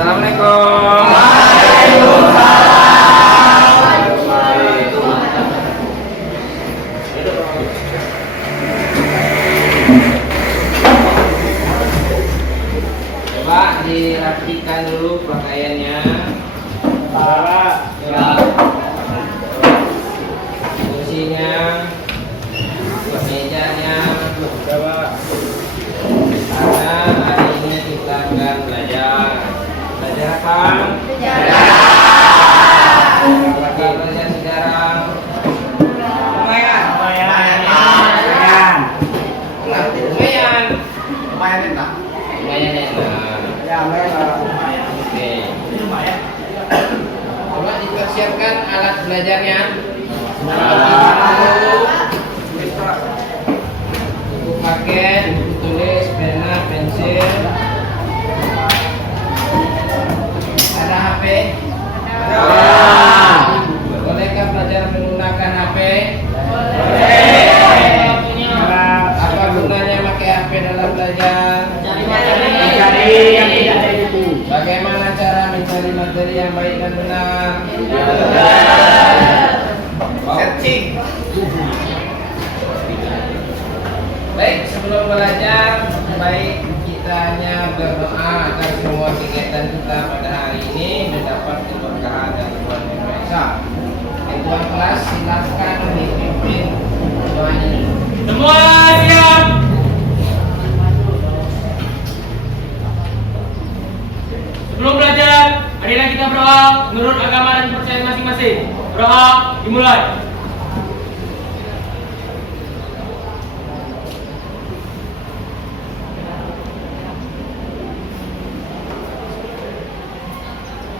Assalamualaikum. Coba dirapikan dulu pakaiannya. Ya. Kursinya, mejanya. Karena hari ini kita akan belajar apa? Belajar sejarah. Lumayan. Oke. Coba dipersiapkan alat belajarnya. Buku paket, buku tulis, pena, pensil. Ada HP? Bolehkah pelajar menggunakan HP? Apa gunanya pakai HP dalam belajar? Bagaimana cara mencari materi yang baik dan benar? Searching. Baik, sebelum belajar, baik kita hanya berdoa agar semua kegiatan kita pada hari ini mendapat keberkahan dan Tuhan Yang Maha Esa. Tuan kelas, silakan dipimpin doanya. Semua siap. Sebelum belajar, marilah kita berdoa menurut agama dan kepercayaan masing-masing. Berdoa dimulai.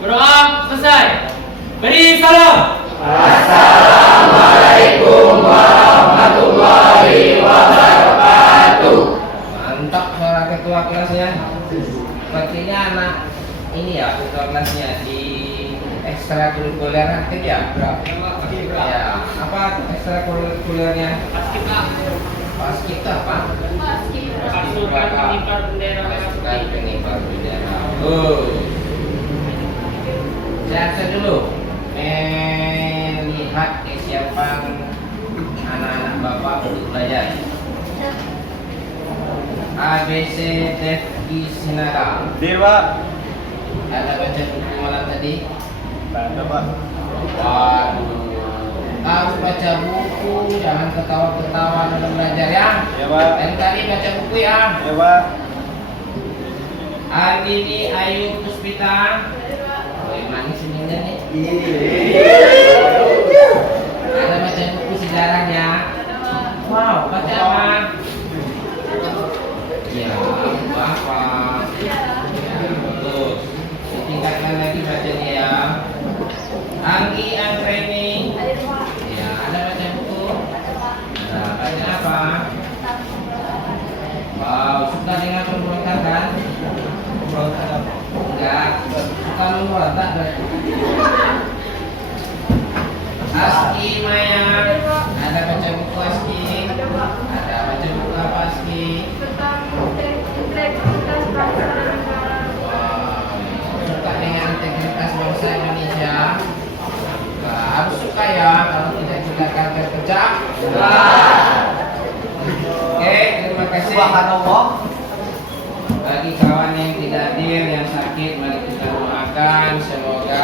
Berdoa selesai. Beri salam. Assalamualaikum warahmatullahi wabarakatuh. Mantap suara ketua kelasnya. Sepertinya anak ini ya ketua kelasnya di ekstrakurikuler aktif ya, bro? Ya, apa ekstrakurikulernya? Paskibra apa? Pasukan pengibar bendera merah Pasukan putih. pengibar bendera. Saya dulu melihat kesiapan anak-anak bapak untuk belajar. ABC Devi Sinara. Dewa. Ada baca buku malam tadi? Ada Pak. Waduh, harus baca buku, jangan ketawa-ketawa dalam belajar ya. Ya Pak. Dan tadi baca buku ya. Ya Pak. Andini Ayu Puspita. Oh, manis senyumnya nih. Ada baca buku sejarahnya. Wow, baca apa? Ya, apa? Terus ditingkatkan lagi bacanya ya. Anggi Anggreni. Ya, ada baca buku. Nah, baca apa? Wow, suka dengan pemberontakan? Pemberontakan? Enggak, suka memberontak berarti. Aski Maya. Ada baca buku Aski? Ada baca buku apa Aski? Suka dengan integritas bangsa Indonesia. Nah, harus suka ya, kalau tidak juga akan terpecah. Oke, terima kasih. Bagi kawan yang tidak hadir, yang sakit, mari kita doakan semoga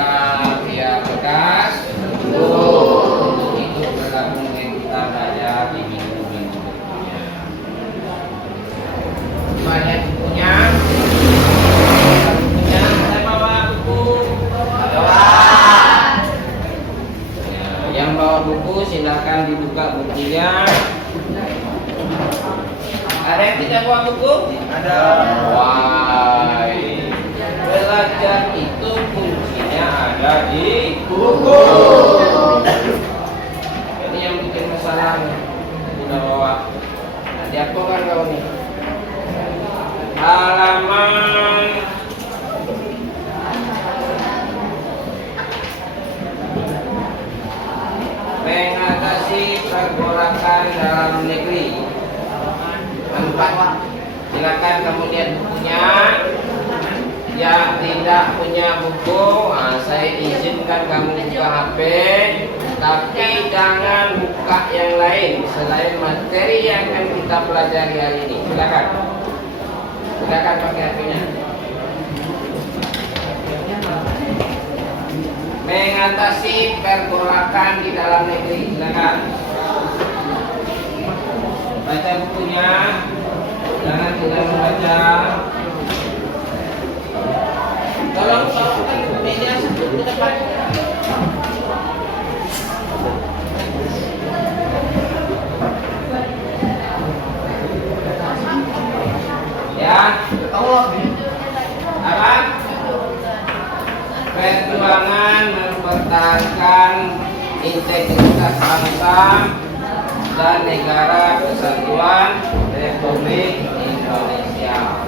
dia lekas untuk hidup bergabung dengan kita belajar di minggu-minggu berikutnya. Banyak bukunya. Saya bawa buku. Ya, yang bawa buku silakan dibuka bukunya. Ada yang tidak bawa buku? Ada. Wah, belajar itu kuncinya ada di Buku. Ini yang bikin masalah udah bawa. Nanti apa kan kau nih? Halaman mengatasi pergolakan dalam negeri. 4. Silakan kamu lihat bukunya. Yang tidak punya buku, saya izinkan kamu buka HP, tapi jangan buka yang lain selain materi yang akan kita pelajari hari ini. Silakan. Silakan pakai HP-nya. Mengatasi pergolakan di dalam negeri. Silakan. Baca bukunya. Jangan tidak membaca. Tolong sorotkan meja sebelum ke depan. Ya, Allah. Apa? Perjuangan mempertahankan integritas bangsa dan negara kesatuan Republik Indonesia.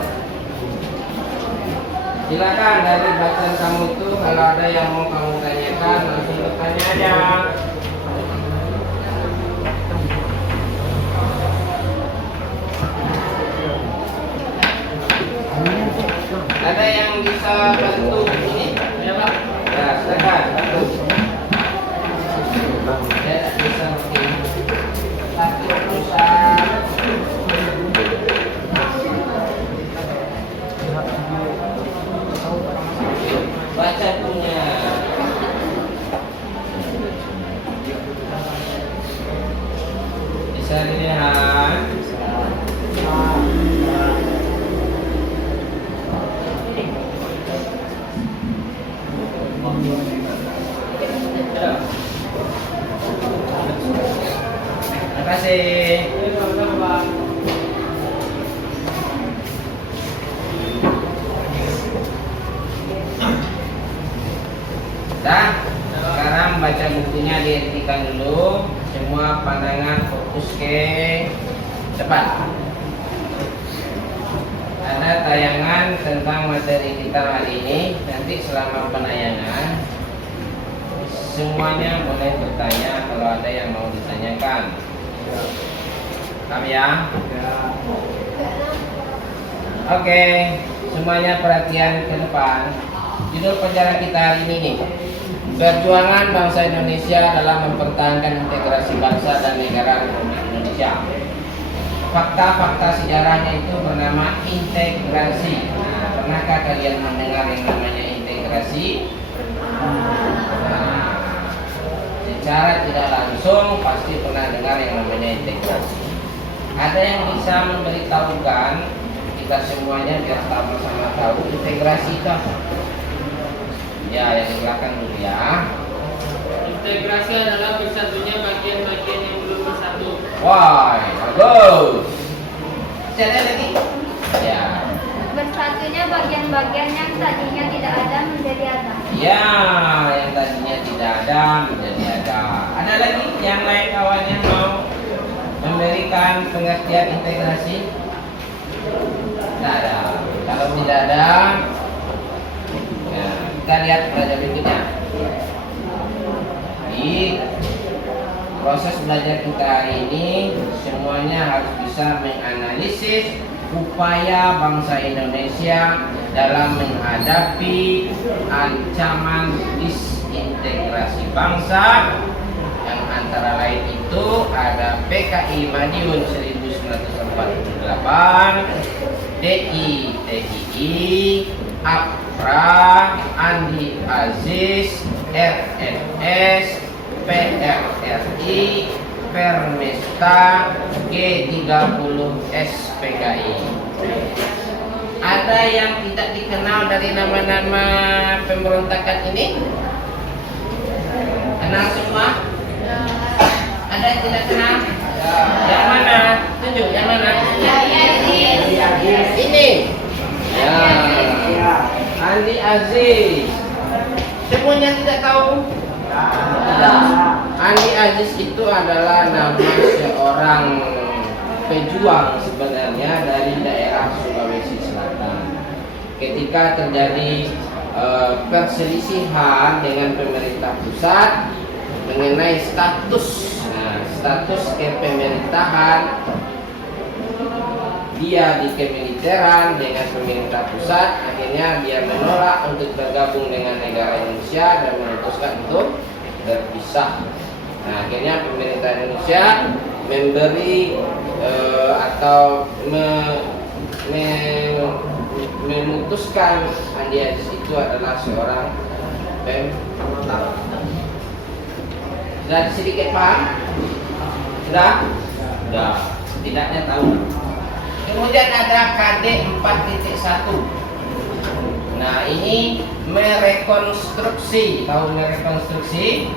Silakan dari bacaan kamu itu, kalau ada yang mau kamu tanyakan langsung bertanya aja. Ada yang bisa bantu ini? Ya Pak? Ya, silakan bantu. Saya tak bisa begini. Tapi perusahaan baca punya. Bisa dilihat. Terima kasih. Dah, sekarang baca bukunya dihentikan dulu. Semua pandangan fokus ke depan. Ada tayangan tentang materi kita hari ini. Nanti selama penayangan semuanya boleh bertanya kalau ada yang mau ditanyakan. Paham ya? Oke, semuanya perhatian ke depan. Judul pelajaran kita hari ini nih, perjuangan bangsa Indonesia dalam mempertahankan integrasi bangsa dan negara Republik Indonesia. Fakta-fakta sejarahnya itu bernama integrasi. Nah, pernahkah kalian mendengar yang namanya integrasi? Secara tidak langsung pasti pernah dengar yang namanya integrasi. Ada yang bisa memberitahukan kita semuanya biar sama-sama tahu integrasi itu apa? Ya, yang di belakang dulu ya. Integrasi adalah bersatunya bagian-bagian yang belum bersatu. Wah, bagus. Ada lagi? Ya. Bersatunya bagian-bagian yang tadinya tidak ada menjadi ada. Ya, yang tadinya tidak ada menjadi ada. Ada lagi yang lain kawan yang mau memberikan pengertian integrasi? Tidak ada. Kalau tidak ada, ya, kita lihat pelajaran berikutnya. Di proses belajar kita hari ini, semuanya harus bisa menganalisis upaya bangsa Indonesia dalam menghadapi ancaman disintegrasi bangsa, yang antara lain itu ada PKI Madiun 1948, TII, APRA, Andi Aziz, RNS, PRRI, Permesta, G30 SPKI. Ada yang tidak dikenal dari nama-nama pemberontakan ini? Kenal semua? Ada yang tidak kenal? Yang mana? Tunjuk yang mana? Ini. Ya. Andi Aziz. Semuanya tidak tahu? Andi Aziz itu adalah nama seorang pejuang sebenarnya dari daerah Sulawesi Selatan. Ketika terjadi perselisihan dengan pemerintah pusat mengenai status kepemerintahan dia di kemiliteran dengan pemerintah pusat, akhirnya dia menolak untuk bergabung dengan negara Indonesia dan memutuskan untuk berpisah. Nah, akhirnya pemerintah Indonesia memberi atau memutuskan Andi Aziz itu adalah seorang pemberontak. Sudah sedikit paham? Sudah? Sudah. Setidaknya tahu. Kemudian ada KD 4.1. Nah, ini merekonstruksi. Tahu merekonstruksi?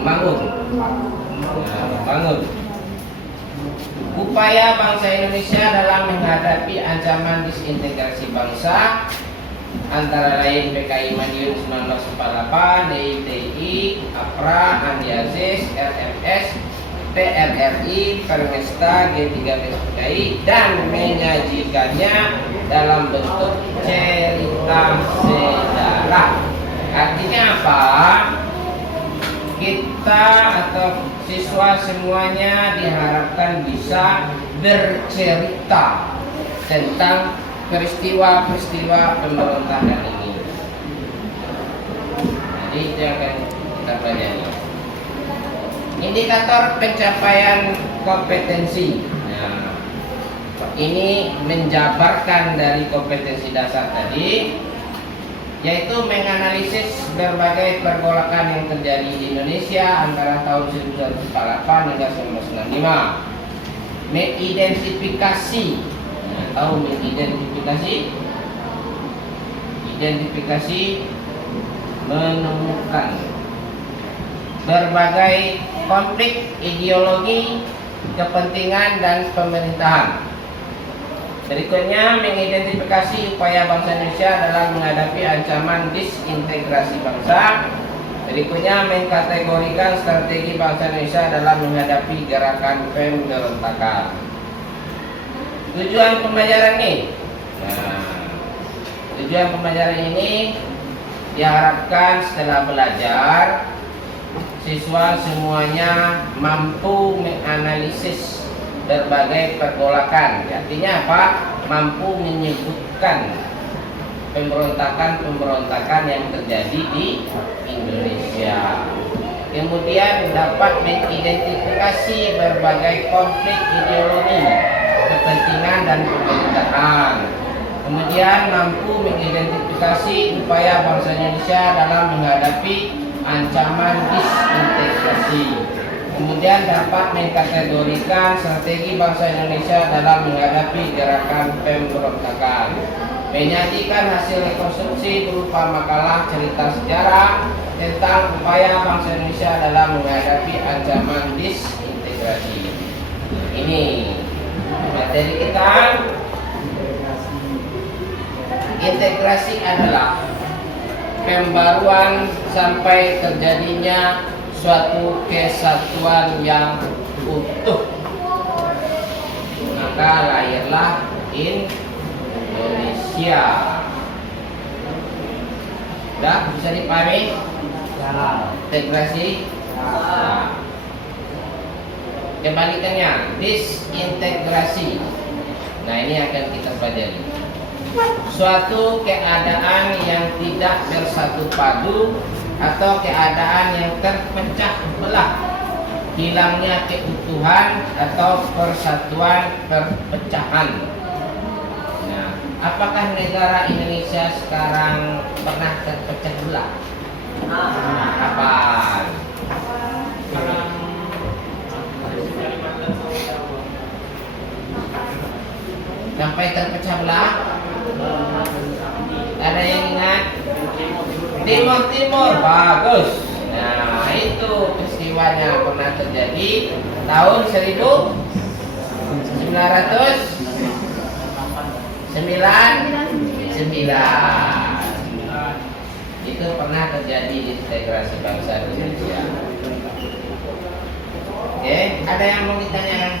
Membangun. Nah, membangun. Upaya bangsa Indonesia dalam menghadapi ancaman disintegrasi bangsa antara lain PKI Madiun 1948, DITI, APRA, Andi Aziz, LMS, PRRI, Permesta, G13 PKI dan menyajikannya dalam bentuk cerita sejarah. Artinya apa? Kita atau siswa semuanya diharapkan bisa bercerita tentang peristiwa-peristiwa pemberontakan ini. Jadi itu yang akan kita pelajari. Indikator pencapaian kompetensi. Nah, ini menjabarkan dari kompetensi dasar tadi, yaitu menganalisis berbagai pergolakan yang terjadi di Indonesia antara tahun 1948 hingga 1965. Mengidentifikasi, nah, tahu mengidentifikasi? Identifikasi menemukan berbagai konflik ideologi, kepentingan dan pemerintahan. Berikutnya, mengidentifikasi upaya bangsa Indonesia dalam menghadapi ancaman disintegrasi bangsa. Berikutnya, mengkategorikan strategi bangsa Indonesia dalam menghadapi gerakan pemberontakan. Tujuan pembelajaran ini. Nah, tujuan pembelajaran ini diharapkan setelah belajar, siswa semuanya mampu menganalisis berbagai pergolakan. Artinya apa? Mampu menyebutkan pemberontakan yang terjadi di Indonesia. Kemudian dapat mengidentifikasi berbagai konflik ideologi, kepentingan dan pemerintahan. Kemudian mampu mengidentifikasi upaya bangsa Indonesia dalam menghadapi ancaman disintegrasi. Kemudian dapat mengkategorikan strategi bangsa Indonesia dalam menghadapi gerakan pemberontakan. Menyajikan hasil rekonstruksi berupa makalah cerita sejarah tentang upaya bangsa Indonesia dalam menghadapi ancaman disintegrasi. Ini materi kita. Integrasi adalah pembaruan sampai terjadinya suatu kesatuan yang utuh. Maka lahirlah Indonesia. Sudah bisa dipahami? Integrasi. Nah, kebalikannya disintegrasi. Nah, ini akan kita pelajari. Suatu keadaan yang tidak bersatu padu atau keadaan yang terpecah belah, hilangnya keutuhan atau persatuan perpecahan. Nah, apakah negara Indonesia sekarang pernah terpecah belah? Apa? Sampai terpecah belah? Ada yang ingat? Timur, bagus. Nah, itu peristiwanya pernah terjadi tahun 1999. Itu pernah terjadi integrasi bangsa Indonesia. Oke, ada yang mau ditanyakan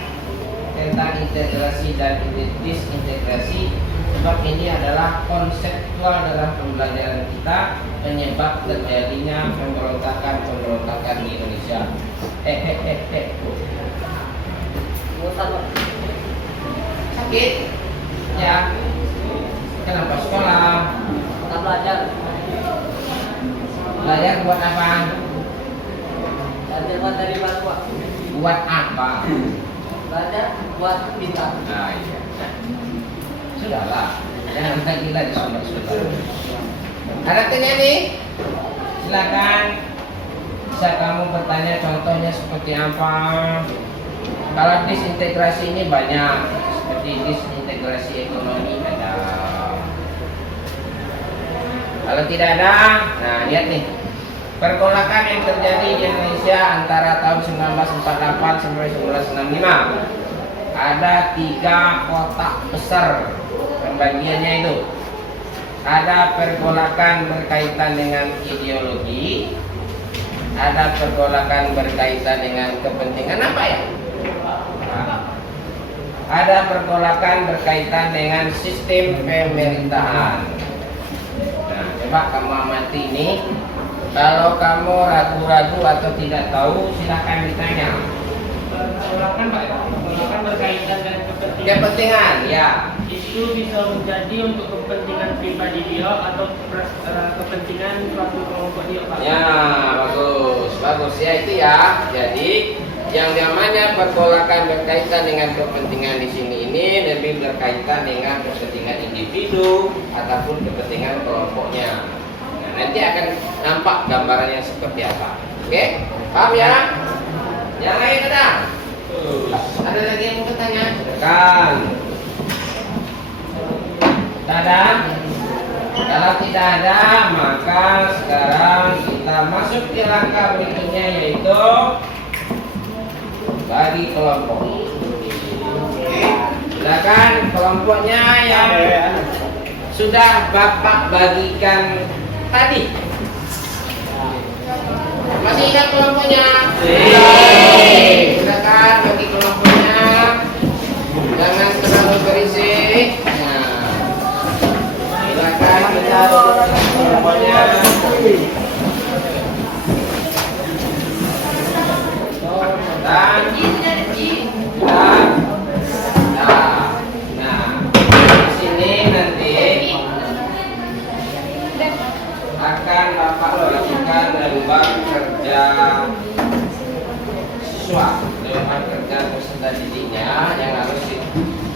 tentang integrasi dan disintegrasi? Sebab ini adalah konseptual dalam pembelajaran kita, penyebab terjadinya pemberontakan di Indonesia. sakit, ya kenapa sekolah? Kita belajar. Belajar buat apa? Belajar materi baru, Pak. Buat apa? Belajar buat pintar. Nah, iya. Sudahlah, jangan kita gila di sumber-sumber. Ada tanya nih? Silakan. Bisa kamu bertanya contohnya seperti apa? Kalau disintegrasi ini banyak, seperti disintegrasi ekonomi ada. Kalau tidak ada, nah lihat nih. Pergolakan yang terjadi di Indonesia antara tahun 1948 sampai 1965. Ada 3 kotak besar pembagiannya itu. Ada pergolakan berkaitan dengan ideologi, ada pergolakan berkaitan dengan kepentingan apa ya? Ada pergolakan berkaitan dengan sistem pemerintahan. Nah, coba kamu amati ini. Kalau kamu ragu-ragu atau tidak tahu, silahkan ditanya. Pergolakan, Pak. Pergolakan berkaitan dengan kepentingan. Kepentingan, ya. Itu bisa menjadi untuk kepentingan pribadi dia atau kepentingan suatu kelompok dia, Pak. Ya, bagus ya itu ya. Jadi yang namanya pergolakan berkaitan dengan kepentingan di sini ini lebih berkaitan dengan kepentingan individu ataupun kepentingan kelompoknya. Nah, nanti akan nampak gambarannya seperti apa. Oke, paham ya? Yang lain ada? Ada lagi yang mau bertanya? Silakan. Tidak ada? Kalau tidak ada, maka sekarang kita masuk ke langkah berikutnya, yaitu bagi kelompok. Silakan kelompoknya yang sudah Bapak bagikan tadi. Masih ingat kelompoknya? Silakan bagi kelompoknya. Jangan terlalu berisik. Silakan kita kelompoknya. Dan di sini nanti akan Bapak bagikan lembar kerja siswa, lembar kerja peserta didiknya yang harus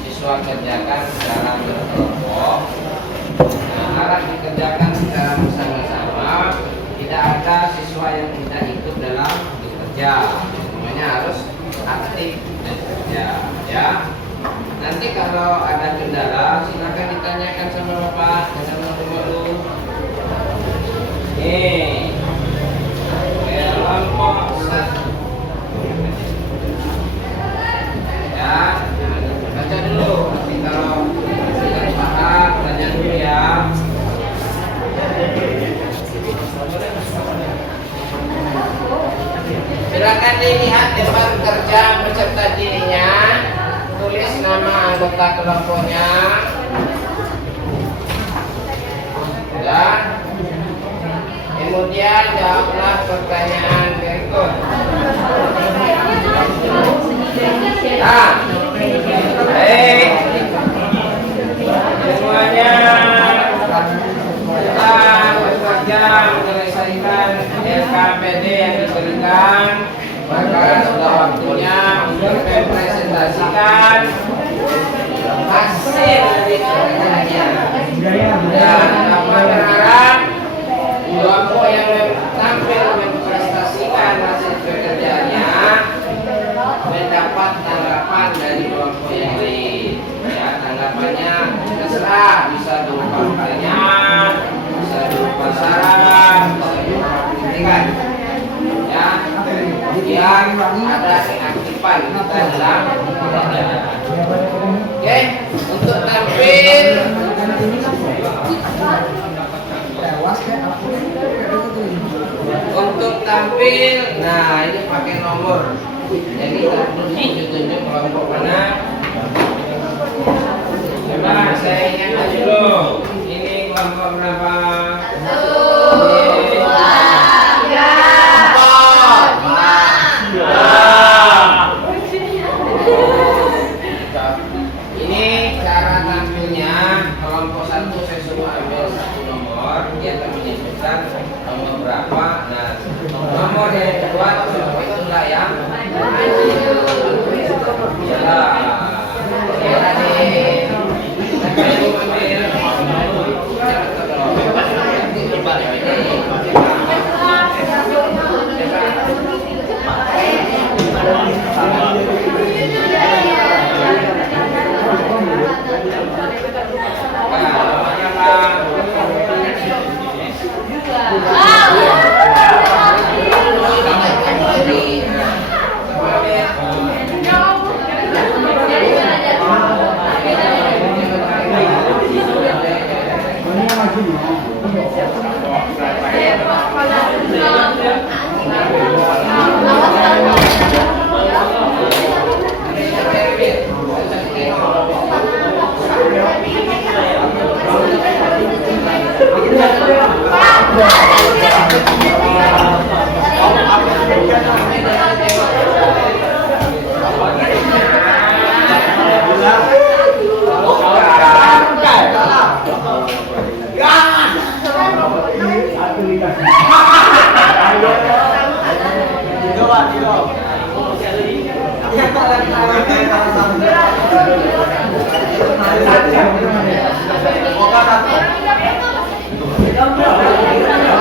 siswa kerjakan secara berkelompok. Nah, harap dikerjakan secara bersama-sama. Tidak ada siswa yang tidak ikut dalam bekerja. Semuanya harus aktif bekerja, ya. Nanti kalau ada kendala, silakan ditanyakan sama Bapak, jangan malu-malu. Nih, kelompok 1. Ya, baca dulu. Nanti kalau tidak paham, tanya dulu ya. Silakan dilihat lembar kerja peserta dirinya, tulis nama anggota kelompoknya, ya. Kemudian jawablah pertanyaan berikut. Nah, baik, semuanya telah bekerja menyelesaikan LKPD yang diberikan, maka sudah waktunya untuk mempresentasikan hasil dari kerjanya. Dan Bapak berharap kelompok yang tampil mempresentasikan hasil pekerjaannya mendapat tanggapan dari kelompok yang lain. Ya, tanggapannya terserah, bisa berupa pertanyaan, bisa berupa saran, bisa berupa kritikan. Ya, biar ada keaktifan kita dalam pekerjaan. Oke, untuk tampil nah ini pakai nomor, jadi tunjuk kelompok mana. Coba saya ingatkan dulu, ini kelompok berapa? 1, 2, 3, 4, 5. Ini tentu saya suruh ambil satu nomor, dia akan menyebutkan nomor berapa. Nah, nomor yang kedua itulah yang ya tadi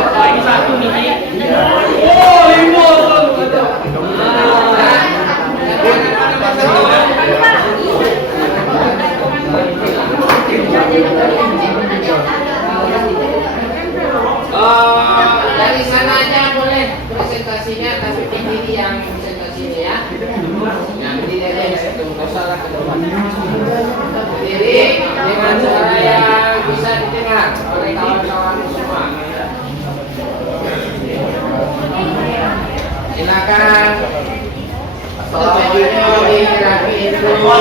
Ini satu nih. Dari sana aja boleh presentasinya, tapi pilih yang presentasinya ya. Yang berdiri aja itu nggak salah ke depan. Berdiri dengan suara yang bisa didengar oleh kawan-kawan semua. Silakan. Bajunya dirapiin dulu.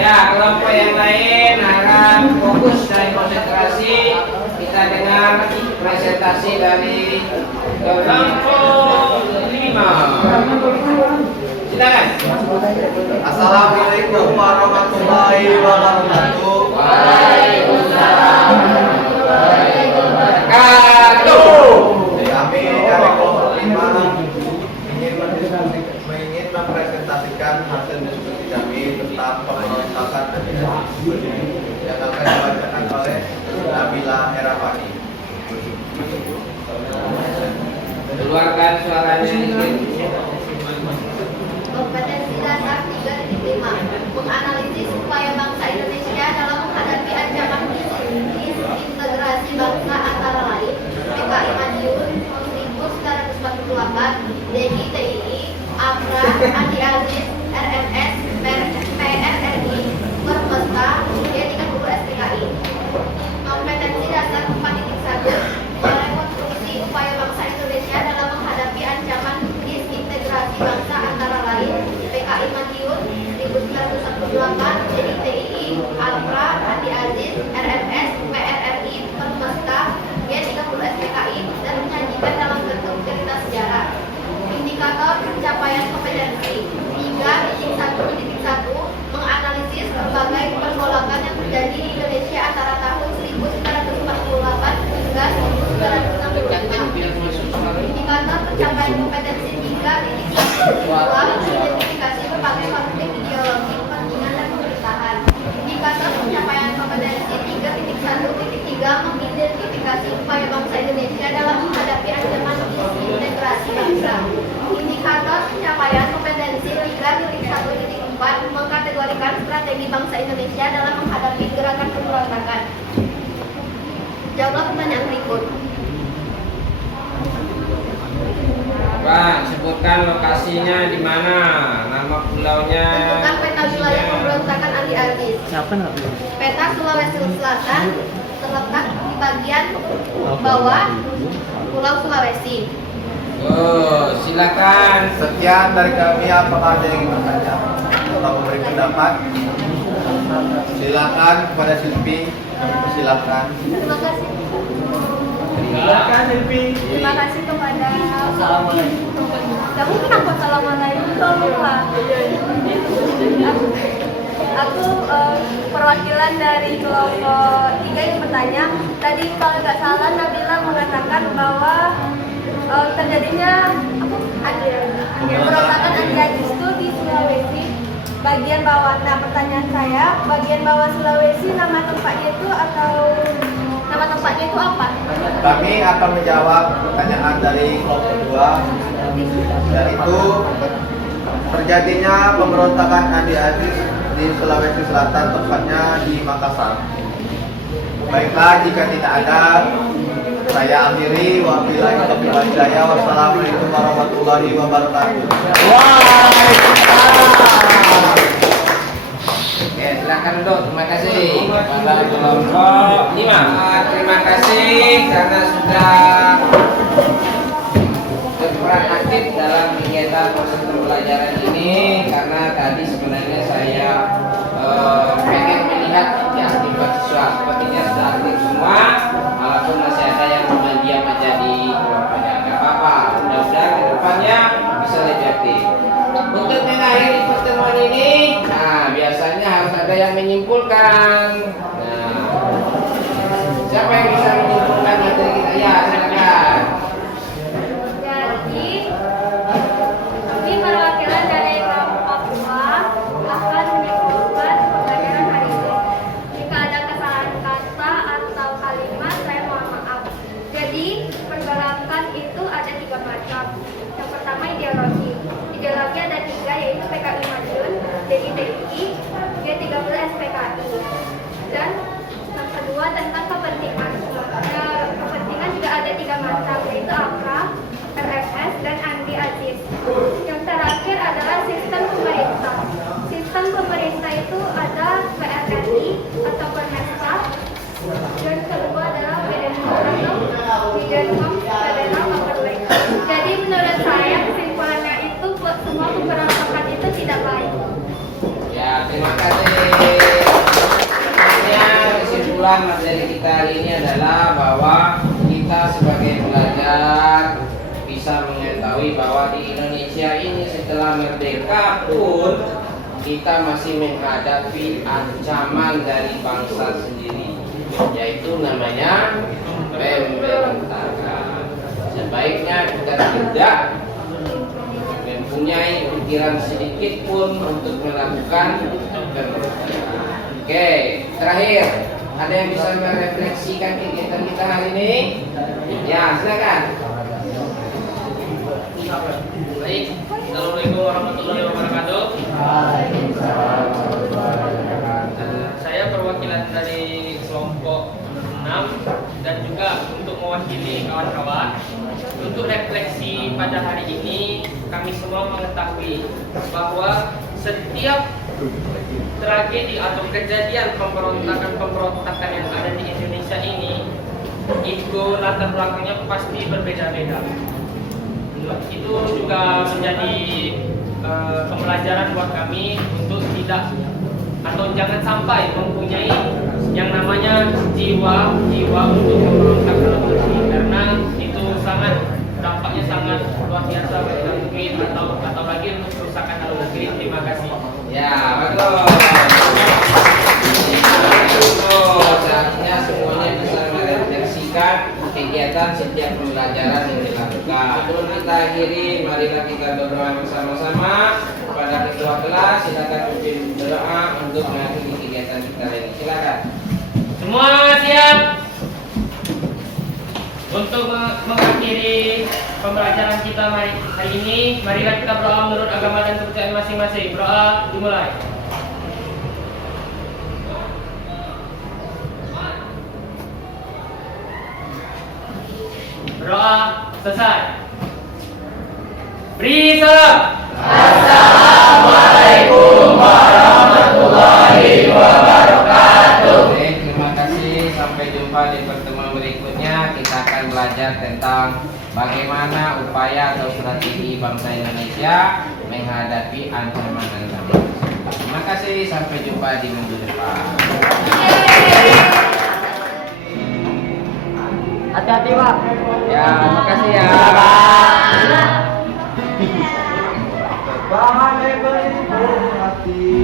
Ya, kelompok yang lain harap fokus dan konsentrasi. Kita dengar presentasi dari kelompok 5. Silakan. Assalamualaikum warahmatullahi wabarakatuh. Waalaikumsalam warahmatullahi wabarakatuh. Kami dari kelompok 5 ingin mempresentasikan hasil diskusi kami tentang pemberontakan yang akan dibacakan oleh Nabila Erafani. Keluarkan suaranya sedikit. Kompetensi dasar 3.5 menganalisis upaya bangsa Indonesia dalam menghadapi ancaman disintegrasi bangsa antara lain PKI Madiun 1948, DKI TII, APRA, Andi Aziz, RMS, PRRI, Permesta, G30 SPKI. Kompetensi dasar 4.1 merekonstruksi upaya bangsa Indonesia dalam menghadapi ancaman disintegrasi bangsa antara lain PKI Madiun 1948, DKI, APRA, Andi Aziz, RMS, PRRI, Permesta, G30 SPKI dan menyajikan dalam bentuk cerita sejarah. Indikator pencapaian kompetensi 3.1.1 menganalisis berbagai pergolakan yang terjadi di Indonesia antara tahun 1948 hingga 1965. Indikator pencapaian kompetensi 3.1.2 mengidentifikasi berbagai konflik ideologi, kepentingan dan pemerintahan. Indikator pencapaian kompetensi 3.1.3 mengidentifikasi upaya bangsa Indonesia dalam menghadapi ancaman disintegrasi bangsa. Indikator pencapaian kompetensi 3.1.4 mengkategorikan strategi bangsa Indonesia dalam menghadapi gerakan pemberontakan. Jawablah pertanyaan berikut. Pak, sebutkan lokasinya di mana, nama pulaunya. Tentukan peta wilayah pemberontakan Andi Aziz. Peta Sulawesi Selatan terletak di bagian bawah Pulau Sulawesi. Oh, silakan. Sekian dari kami. Apakah ada yang ingin bertanya atau memberi pendapat? Silakan kepada Silvi. Silakan. Terima kasih. Silakan Silvi. Terima kasih kepada Assalamualaikum. Kamu kenapa assalamualaikum? Aku perwakilan dari kelompok 3 yang bertanya. Tadi kalau nggak salah Nabila mengatakan bahwa terjadinya pemberontakan anti-ISIS itu di Sulawesi bagian bawah. Nah, pertanyaan saya, bagian bawah Sulawesi nama tempatnya itu apa? Kami akan menjawab pertanyaan dari kelompok 2, yaitu terjadinya pemberontakan anti-ISIS di Sulawesi Selatan, tepatnya di Makassar. Baiklah, jika tidak ada, saya akhiri. Wabillahi taufiq wal hidayah. Wassalamualaikum warahmatullahi wabarakatuh. Oke, silakan duduk. Terima kasih kepada kelompok 5. Terima kasih karena sudah berperan aktif dalam kegiatan proses pembelajaran ini. Karena tadi sebenarnya saya pengen melihat aktivitas siswa. Sepertinya sudah aktif semua, walaupun masih ada yang diam aja di kelompoknya. Gak apa-apa, mudah-mudahan ke depannya bisa lebih aktif. Untuk mengakhiri pertemuan ini, nah biasanya harus ada yang menyimpulkan. Nah, siapa yang bisa menyimpulkan materi kita? Ya, silakan. Jadi, kami perwakilan dari kelompok 2 akan menyimpulkan pembelajaran hari ini. Jika ada kesalahan kata atau kalimat, saya mohon maaf. Jadi, pergerakan itu ada 3 macam. Yang pertama ideologi. Ideologi ada 3, yaitu PKI Madiun, DITI, G30 SPKI. Dan yang kedua tentang kepentingan. Kepentingan juga ada 3 macam, yaitu AKRA, RFS, dan anti-ISIS. Yang terakhir adalah sistem pemerintah. Sistem pemerintah itu ada PRRI atau Permesta. Dan kedua adalah Bidenkom Federal Overlay. Jadi menurut saya kesimpulannya itu semua pemberontakan itu tidak baik. Ya, terima kasih. Sebenarnya kesimpulan materi kita hari ini adalah bahwa kita sebagai pelajar bisa mengetahui bahwa di Indonesia ini setelah merdeka pun kita masih menghadapi ancaman dari bangsa sendiri, yaitu namanya pemberontakan. Sebaiknya kita tidak mempunyai pikiran sedikit pun untuk melakukan pemberontakan. Oke, terakhir, ada yang bisa merefleksikan kegiatan kita hari ini? Ya, silakan. Baik, Assalamualaikum warahmatullahi wabarakatuh. Saya perwakilan dari kelompok 6 dan juga untuk mewakili kawan-kawan. Untuk refleksi pada hari ini, kami semua mengetahui bahwa setiap tragedi atau kejadian pemberontakan yang ada di Indonesia ini, itu latar belakangnya pasti berbeda-beda. Itu juga menjadi pembelajaran buat kami untuk tidak atau jangan sampai mempunyai yang namanya jiwa untuk memberontak dalam negeri, karena itu dampaknya sangat luar biasa bagi negeri atau lagi untuk kerusakan dalam negeri. Terima kasih. Ya, bagus. Seharusnya semuanya bisa merefleksikan kegiatan setiap pembelajaran yang dilakukan. Sebelum kita akhiri, marilah kita berdoa bersama-sama kepada ketua kelas. Silakan pimpin doa untuk mengakhiri kegiatan kita ini. Silakan. Semua siap? Untuk mengakhiri pembelajaran kita hari ini, marilah kita berdoa menurut agama dan kepercayaan masing-masing. Berdoa dimulai. Berdoa selesai. Beri salam. Assalamualaikum warahmatullahi wabarakatuh. Baik, terima kasih. Sampai jumpa di pertemuan berikutnya. Kita akan belajar tentang bagaimana upaya atau strategi bangsa Indonesia menghadapi ancaman-ancaman. Terima kasih. Sampai jumpa di minggu depan. Hati-hati, Pak. Ya, terima kasih ya. Bahaya beribu hati.